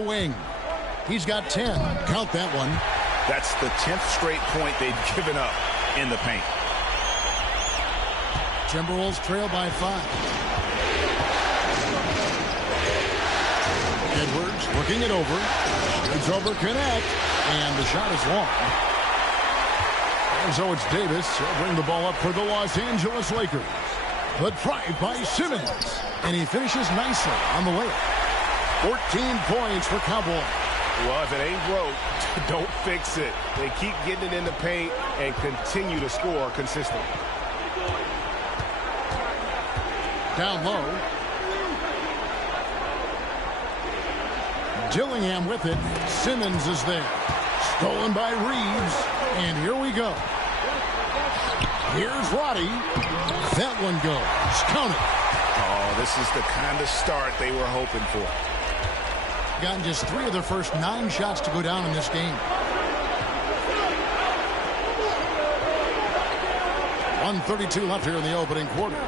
wing. He's got 10. Count that one. That's the 10th straight point they've given up in the paint. Timberwolves trail by 5. Edwards working it over. Shoots over, connect. And the shot is long. And so it's Davis. He'll bring the ball up for the Los Angeles Lakers. But tried by Simmons. And he finishes nicely on the layup. 14 points for Cowboys. Well, if it ain't broke, don't fix it. They keep getting it in the paint and continue to score consistently. Down low. Dillingham with it. Simmons is there. Stolen by Reeves. And here we go. Here's Roddy. That one goes. Count it. Oh, this is the kind of start they were hoping for. Gotten just 3 of their first 9 shots to go down in this game. 1:32 left here in the opening quarter.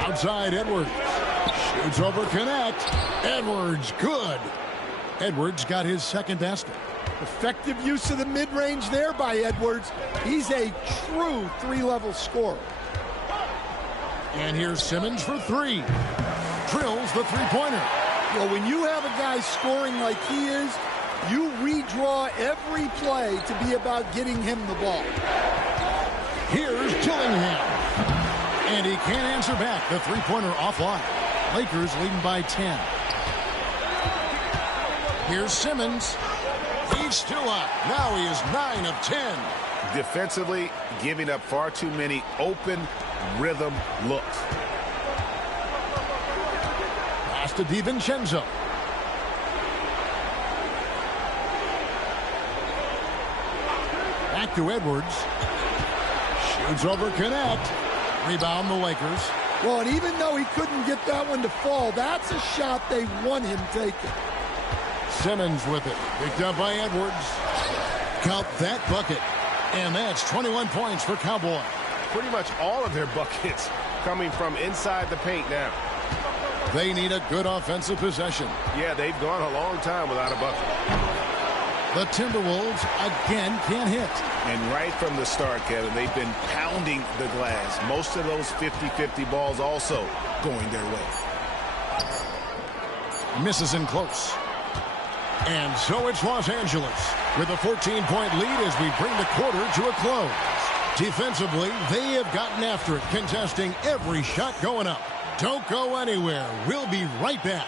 Outside Edwards. Shoots over, connect. Edwards, good. Edwards got his second basket. Effective use of the mid-range there by Edwards. He's a true 3-level scorer. And here's Simmons for 3. Drills the three-pointer. Well, when you have a guy scoring like he is, you redraw every play to be about getting him the ball. Here's Dillingham. And he can't answer back. The three-pointer offline. Lakers leading by 10. Here's Simmons. He's still up. Now he is 9 of 10. Defensively, giving up far too many open rhythm looks. Pass to DiVincenzo. Back to Edwards. Shoots over, connect. Rebound the Lakers. Well, and even though he couldn't get that one to fall, that's a shot they want him taking. Simmons with it. Picked up by Edwards. Count that bucket. And that's 21 points for Cowboys. Pretty much all of their buckets coming from inside the paint now. They need a good offensive possession. Yeah, they've gone a long time without a bucket. The Timberwolves again can't hit. And right from the start, Kevin, they've been pounding the glass. Most of those 50-50 balls also going their way. Misses in close. And so it's Los Angeles with a 14-point lead as we bring the quarter to a close. Defensively, they have gotten after it, contesting every shot going up. Don't go anywhere. We'll be right back.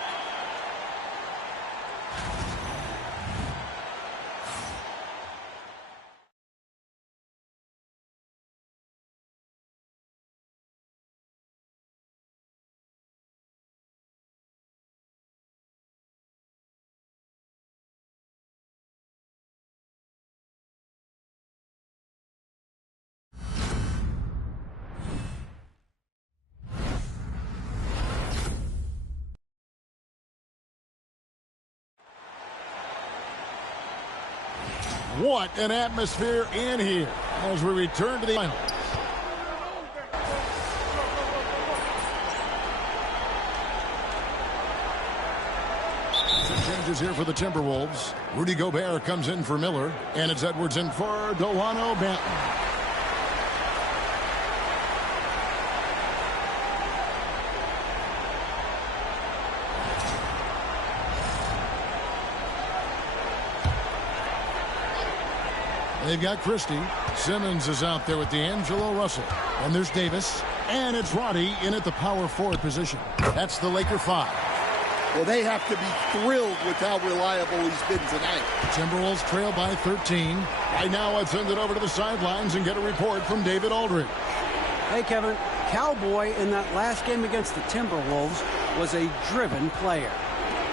What an atmosphere in here as we return to the finals. Some changes here for the Timberwolves. Rudy Gobert comes in for Miller, and it's Edwards in for Delano Banton. They've got Christie. Simmons is out there with D'Angelo Russell. And there's Davis. And it's Roddy in at the power forward position. That's the Laker 5. Well, they have to be thrilled with how reliable he's been tonight. Timberwolves trail by 13. Right now, let's send it over to the sidelines and get a report from David Aldridge. Hey, Kevin. Cowboy in that last game against the Timberwolves was a driven player.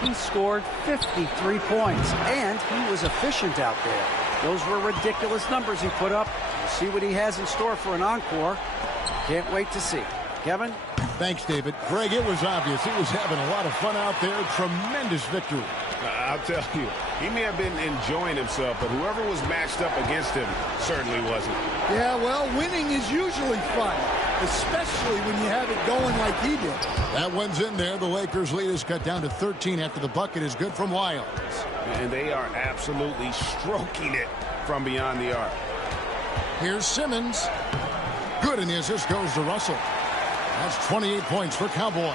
He scored 53 points, and he was efficient out there. Those were ridiculous numbers he put up. We'll see what he has in store for an encore. Can't wait to see. Kevin? Thanks, David. Greg, it was obvious. He was having a lot of fun out there. Tremendous victory. I'll tell you, he may have been enjoying himself, but whoever was matched up against him certainly wasn't. Yeah, well, winning is usually fun. especially when you have it going like he did. That one's in there. The Lakers' lead is cut down to 13 after the bucket is good from Wiles. And they are absolutely stroking it from beyond the arc. Here's Simmons. Good, and the assist goes to Russell. That's 28 points for Cowboy.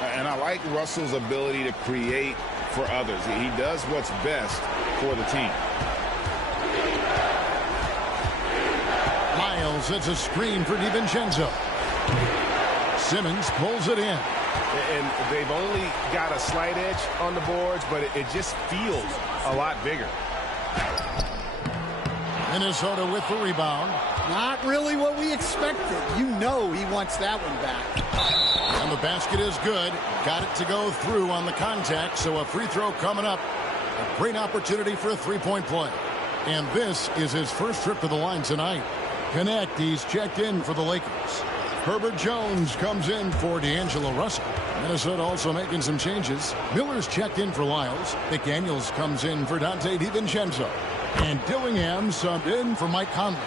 And I like Russell's ability to create for others. He does what's best for the team. Miles, it's a screen for DiVincenzo. Simmons pulls it in. And they've only got a slight edge on the boards, but it just feels a lot bigger. Minnesota with the rebound. Not really what we expected. You know he wants that one back. And the basket is good. Got it to go through on the contact, so a free throw coming up. A great opportunity for a three-point play. And this is his first trip to the line tonight. Connect, he's checked in for the Lakers. Herbert Jones comes in for D'Angelo Russell. Minnesota also making some changes. Miller's checked in for Lyles. McDaniels comes in for Dante DiVincenzo. And Dillingham subbed in for Mike Conley.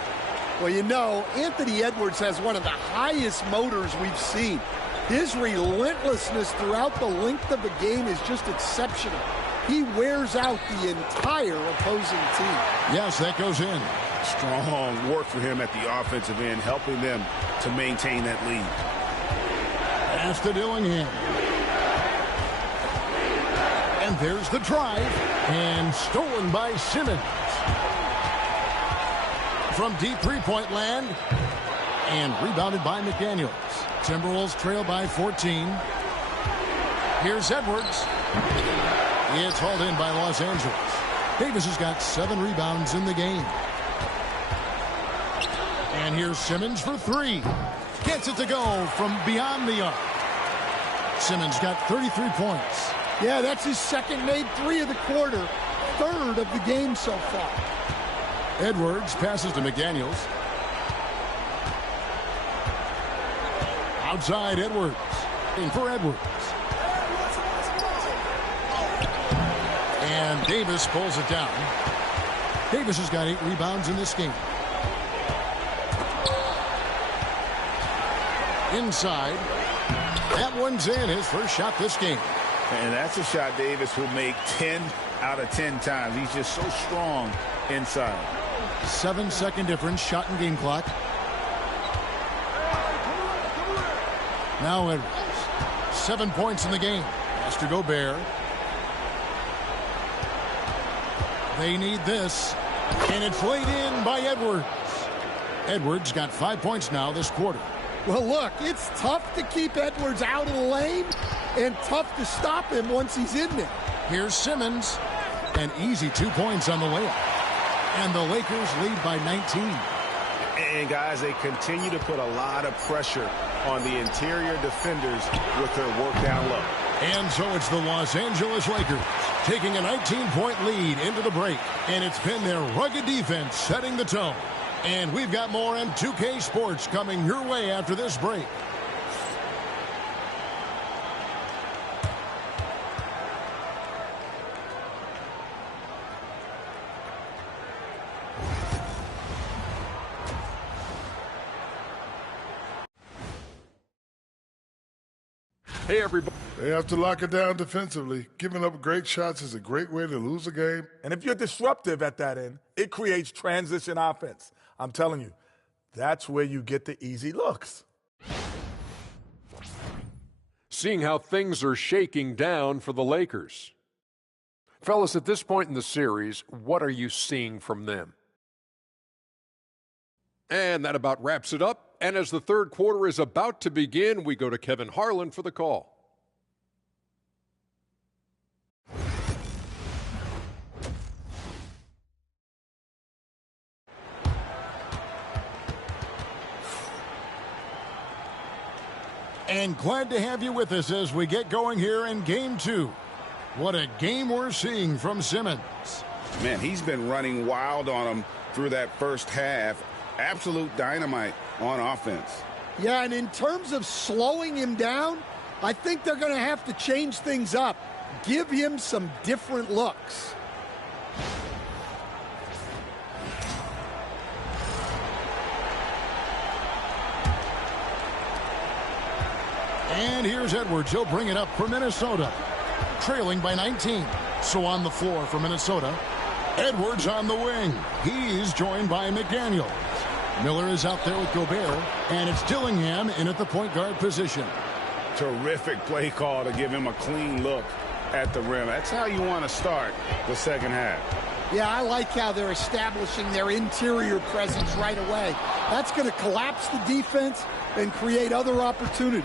Well, you know, Anthony Edwards has one of the highest motors we've seen. His relentlessness throughout the length of the game is just exceptional. He wears out the entire opposing team. Yes, that goes in. Strong work for him at the offensive end, helping them to maintain that lead. Pass to Dillingham. And there's the drive. And stolen by Simmons. From deep three-point land. And rebounded by McDaniels. Timberwolves trail by 14. Here's Edwards. It's hauled in by Los Angeles. Davis has got 7 rebounds in the game. And here's Simmons for 3. Gets it to go from beyond the arc. Simmons got 33 points. Yeah, that's his second made 3 of the quarter. Third of the game so far. Edwards passes to McDaniels. Outside Edwards. In for Edwards. And Davis pulls it down. Davis has got 8 rebounds in this game. Inside. That one's in, his first shot this game. And that's a shot Davis will make 10 out of 10 times. He's just so strong inside. 7-second difference, shot and game clock. Now Edwards. 7 points in the game. Has to go Bear. They need this. And it's laid in by Edwards. Edwards got 5 points now this quarter. Well, look, it's tough to keep Edwards out of the lane and tough to stop him once he's in there. Here's Simmons. An easy 2 points on the layup. And the Lakers lead by 19. And, guys, they continue to put a lot of pressure on the interior defenders with their work down low. And so it's the Los Angeles Lakers taking a 19-point lead into the break. And it's been their rugged defense setting the tone. And we've got more M2K Sports coming your way after this break. Hey, everybody. They have to lock it down defensively. Giving up great shots is a great way to lose a game. And if you're disruptive at that end, it creates transition offense. I'm telling you, that's where you get the easy looks. Seeing how things are shaking down for the Lakers. Fellas, at this point in the series, what are you seeing from them? And that about wraps it up. And as the third quarter is about to begin, we go to Kevin Harlan for the call. And glad to have you with us as we get going here in Game 2. What a game we're seeing from Simmons. Man, he's been running wild on him through that first half. Absolute dynamite on offense. Yeah, and in terms of slowing him down, I think they're going to have to change things up. Give him some different looks. And here's Edwards. He'll bring it up for Minnesota. Trailing by 19. So on the floor for Minnesota. Edwards on the wing. He's joined by McDaniels. Miller is out there with Gobert. And it's Dillingham in at the point guard position. Terrific play call to give him a clean look at the rim. That's how you want to start the second half. Yeah, I like how they're establishing their interior presence right away. That's going to collapse the defense and create other opportunities.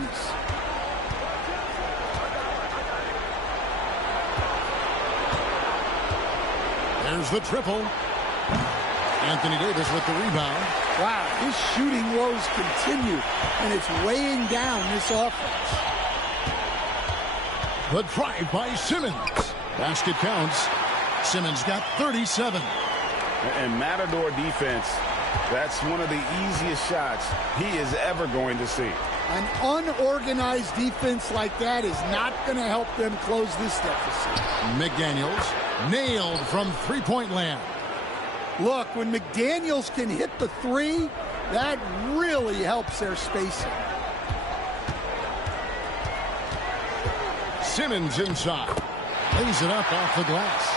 There's the triple. Anthony Davis with the rebound. Wow, his shooting woes continue, and it's weighing down this offense. The drive by Simmons. Basket counts. Simmons got 37. And Matador defense, that's one of the easiest shots he is ever going to see. An unorganized defense like that is not going to help them close this deficit. McDaniels nailed from three-point land. Look, when McDaniels can hit the three, that really helps their spacing. Simmons inside. Lays it up off the glass.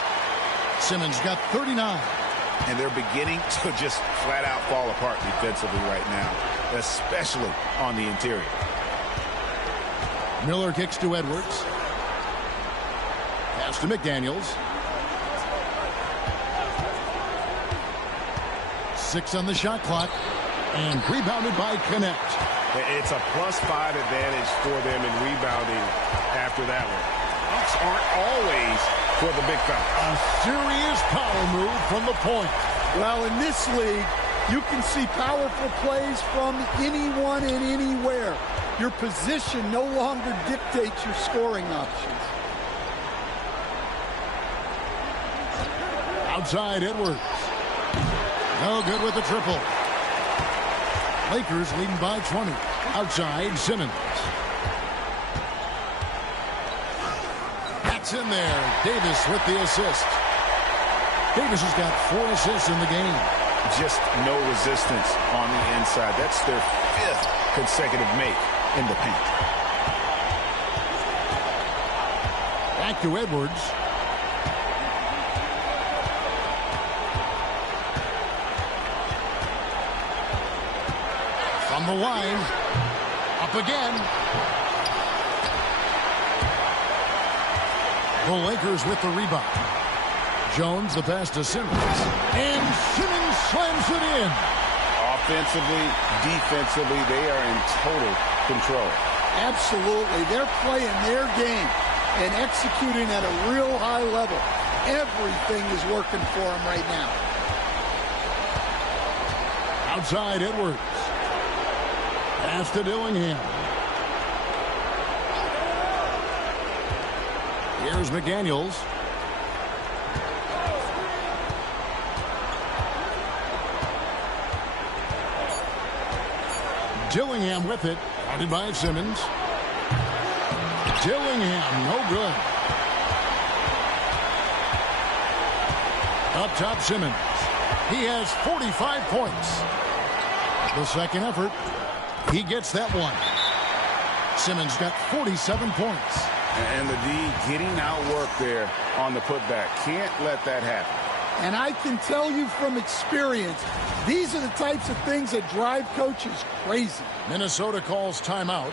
Simmons got 39. And they're beginning to just flat out fall apart defensively right now, especially on the interior. Miller kicks to Edwards. Pass to McDaniels. 6 on the shot clock. And rebounded by Connect. It's a +5 advantage for them in rebounding after that one. Bucks aren't always for the big foul. A serious power move from the point. Well, in this league, you can see powerful plays from anyone and anywhere. Your position no longer dictates your scoring options. Outside Edwards. No good with the triple. Lakers leading by 20. Outside Simmons. That's in there. Davis with the assist. Davis has got 4 assists in the game. Just no resistance on the inside. That's their 5th consecutive make in the paint. Back to Edwards. From the line. Up again. The Lakers with the rebound. Jones the pass to Simmons. And Simmons slams it in. Offensively, defensively, they are in total control. Absolutely. They're playing their game and executing at a real high level. Everything is working for them right now. Outside Edwards. Pass to Dillingham. Here's McDaniels. Dillingham with it. Guarded by Simmons. Dillingham, no good. Up top, Simmons. He has 45 points. The second effort. He gets that one. Simmons got 47 points. And the D getting outwork there on the putback. Can't let that happen. And I can tell you from experience, these are the types of things that drive coaches crazy. Minnesota calls timeout.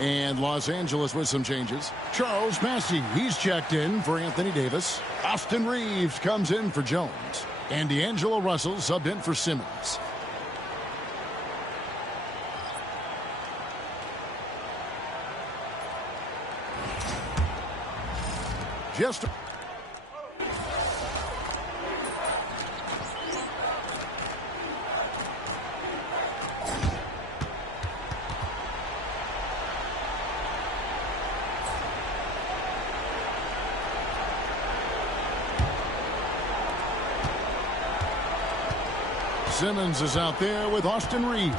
And Los Angeles with some changes. Charles Massey, he's checked in for Anthony Davis. Austin Reeves comes in for Jones. And D'Angelo Russell subbed in for Simmons. Just Simmons is out there with Austin Reeves.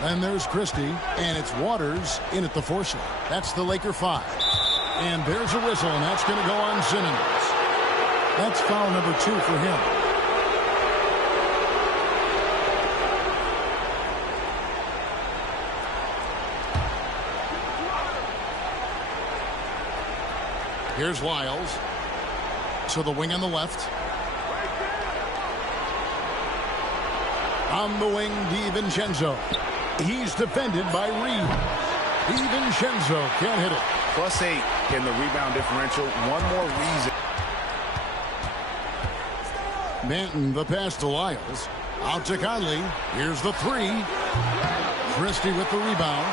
Then there's Christie, and it's Waters in at the 4 slot. That's the Laker 5. And there's a whistle, and that's going to go on Simmons. That's foul number 2 for him. Here's Lyles to the wing on the left. On the wing, DiVincenzo. He's defended by Reed. DiVincenzo can't hit it. +8 in the rebound differential. One more reason. Manton, the pass to Lyles. Out to Conley. Here's the 3. Christie with the rebound.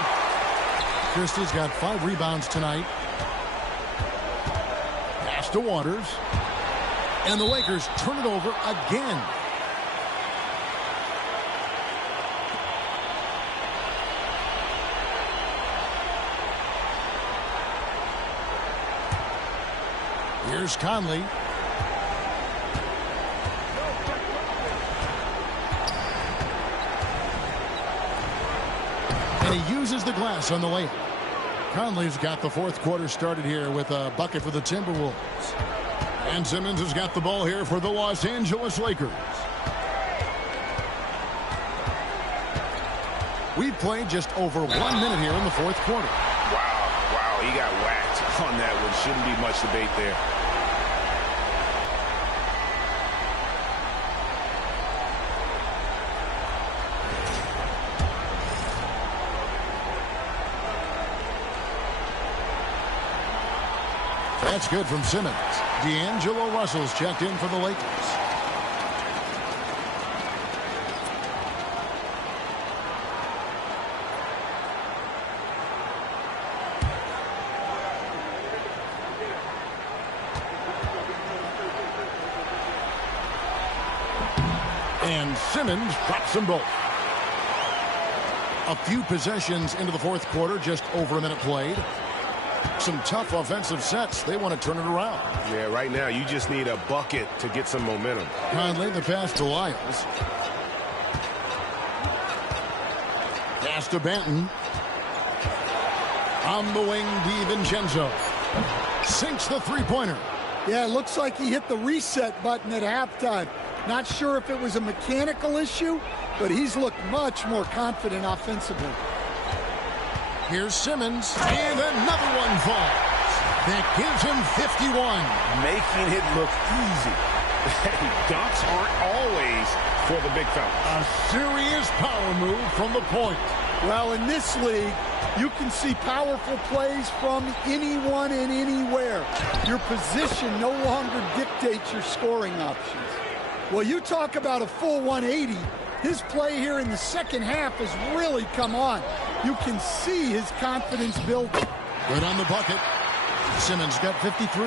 Christie's got 5 rebounds tonight. Pass to Waters. And the Lakers turn it over again. Here's Conley. And he uses the glass on the layup. Conley's got the 4th quarter started here with a bucket for the Timberwolves. And Simmons has got the ball here for the Los Angeles Lakers. We've played just over 1 minute here in the 4th quarter. Wow, he got whacked on that one. Shouldn't be much debate there. That's good from Simmons. D'Angelo Russell's checked in for the Lakers. And Simmons drops them both. A few possessions into the 4th quarter, just over a minute played. Some tough offensive sets. They want to turn it around. Yeah, right now you just need a bucket to get some momentum. Conley, the pass to Lyles. Pass to Banton. On the wing, DiVincenzo. Sinks the 3-pointer. Yeah, it looks like he hit the reset button at halftime. Not sure if it was a mechanical issue, but he's looked much more confident offensively. Here's Simmons, and another one falls. That gives him 51. Making it look easy. Dunks aren't always for the big fella. A serious power move from the point. Well, in this league, you can see powerful plays from anyone and anywhere. Your position no longer dictates your scoring options. Well, you talk about a full 180. His play here in the second half has really come on. You can see his confidence building. Good on the bucket. Simmons got 53.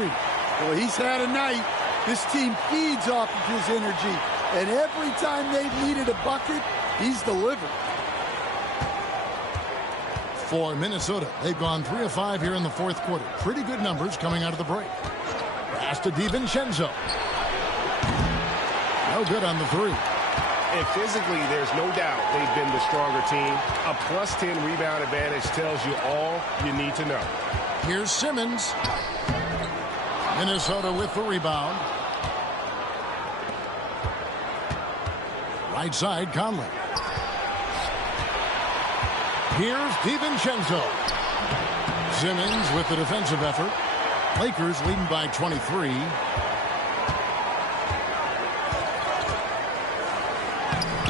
Well, he's had a night. This team feeds off of his energy. And every time they've needed a bucket, he's delivered. For Minnesota, they've gone 3 of 5 here in the 4th quarter. Pretty good numbers coming out of the break. Pass to DiVincenzo. No good on the 3. And physically, there's no doubt they've been the stronger team. A +10 rebound advantage tells you all you need to know. Here's Simmons. Minnesota with the rebound. Right side, Conley. Here's DiVincenzo. Simmons with the defensive effort. Lakers leading by 23.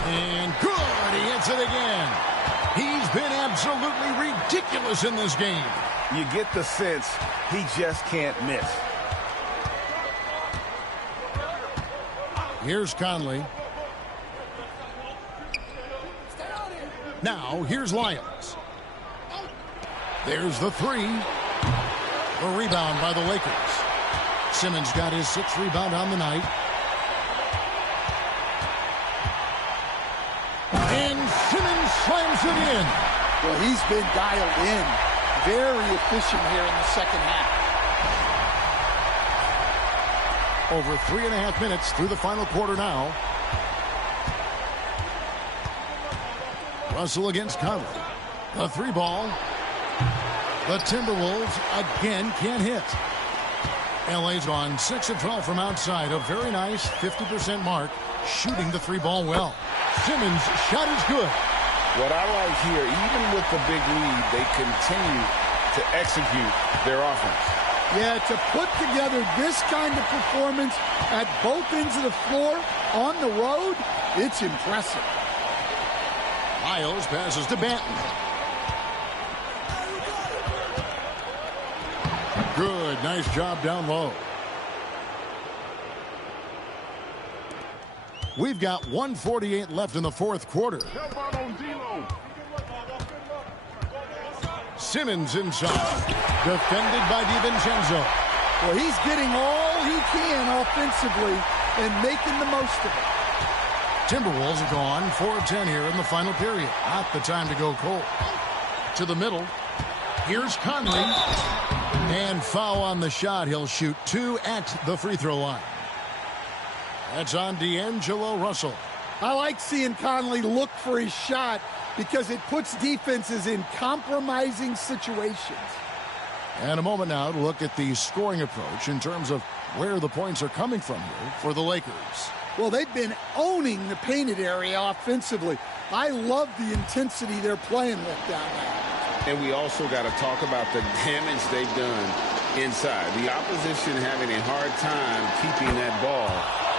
And good. He hits it again. He's been absolutely ridiculous in this game. You get the sense he just can't miss. Here's Conley. Now, here's Lyons. There's the three. A rebound by the Lakers. Simmons got his 6th rebound on the night. And Simmons slams it in. Well, he's been dialed in. Very efficient here in the second half. Over 3.5 minutes through the final quarter now. Russell against Conley. The 3-ball. The Timberwolves again can't hit. LA's on 6 of 12 from outside. A very nice 50% mark, shooting the 3-ball well. Simmons' shot is good. What I like here, even with the big lead, they continue to execute their offense. Yeah, to put together this kind of performance at both ends of the floor on the road, it's impressive. Miles passes to Banton. Good, nice job down low. We've got 1:48 left in the 4th quarter. Simmons inside. Defended by DiVincenzo. Well, he's getting all he can offensively and making the most of it. Timberwolves have gone 4 of 10 here in the final period. Not the time to go cold. To the middle. Here's Conley. And foul on the shot. He'll shoot 2 at the free throw line. That's on D'Angelo Russell. I like seeing Conley look for his shot because it puts defenses in compromising situations. And a moment now to look at the scoring approach in terms of where the points are coming from here for the Lakers. Well, they've been owning the painted area offensively. I love the intensity they're playing with down there. And we also got to talk about the damage they've done inside. The opposition having a hard time keeping that ball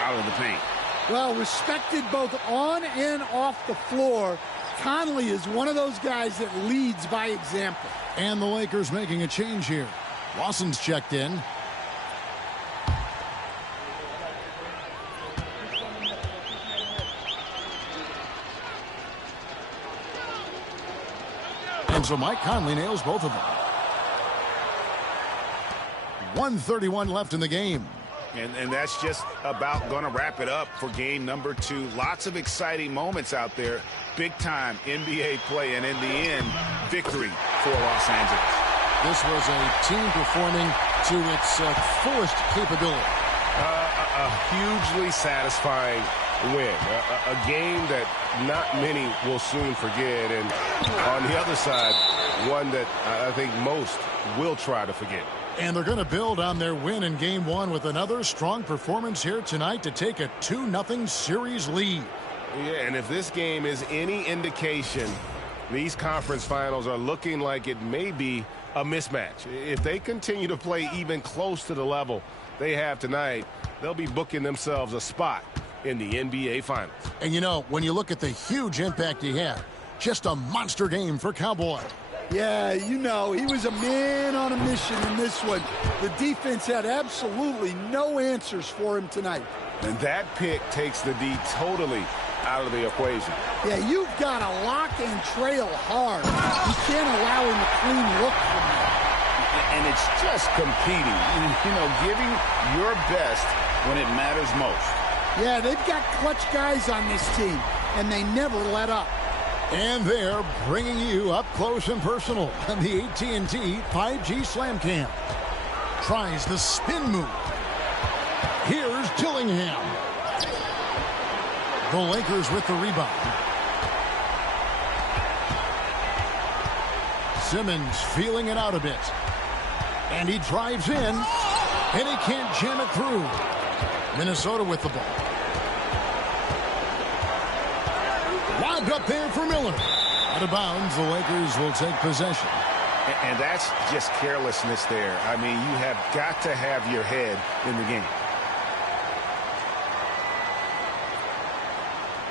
out of the paint. Well, respected both on and off the floor, Conley is one of those guys that leads by example. And the Lakers making a change here. Lawson's checked in. And so Mike Conley nails both of them. 1:31 left in the game. And that's just about going to wrap it up for game number 2. Lots of exciting moments out there. Big-time NBA play, and in the end, victory for Los Angeles. This was a team performing to its fullest capability. A hugely satisfying win. A game that not many will soon forget. And on the other side, one that I think most will try to forget. And they're going to build on their win in Game 1 with another strong performance here tonight to take a 2-0 series lead. Yeah, and if this game is any indication, these conference finals are looking like it may be a mismatch. If they continue to play even close to the level they have tonight, they'll be booking themselves a spot in the NBA Finals. And you know, when you look at the huge impact he had, just a monster game for Cowboy. Yeah, you know, he was a man on a mission in this one. The defense had absolutely no answers for him tonight. And that pick takes the D totally out of the equation. Yeah, you've got to lock and trail hard. You can't allow him a clean look from that. And it's just competing, you know, giving your best when it matters most. Yeah, they've got clutch guys on this team, and they never let up. And they're bringing you up close and personal on the AT&T 5G Slam Cam. Tries the spin move. Here's Dillingham. The Lakers with the rebound. Simmons feeling it out a bit. And he drives in, and he can't jam it through. Minnesota with the ball. Lobbed up there for Miller. Out of bounds, the Lakers will take possession. And that's just carelessness there. I mean, you have got to have your head in the game.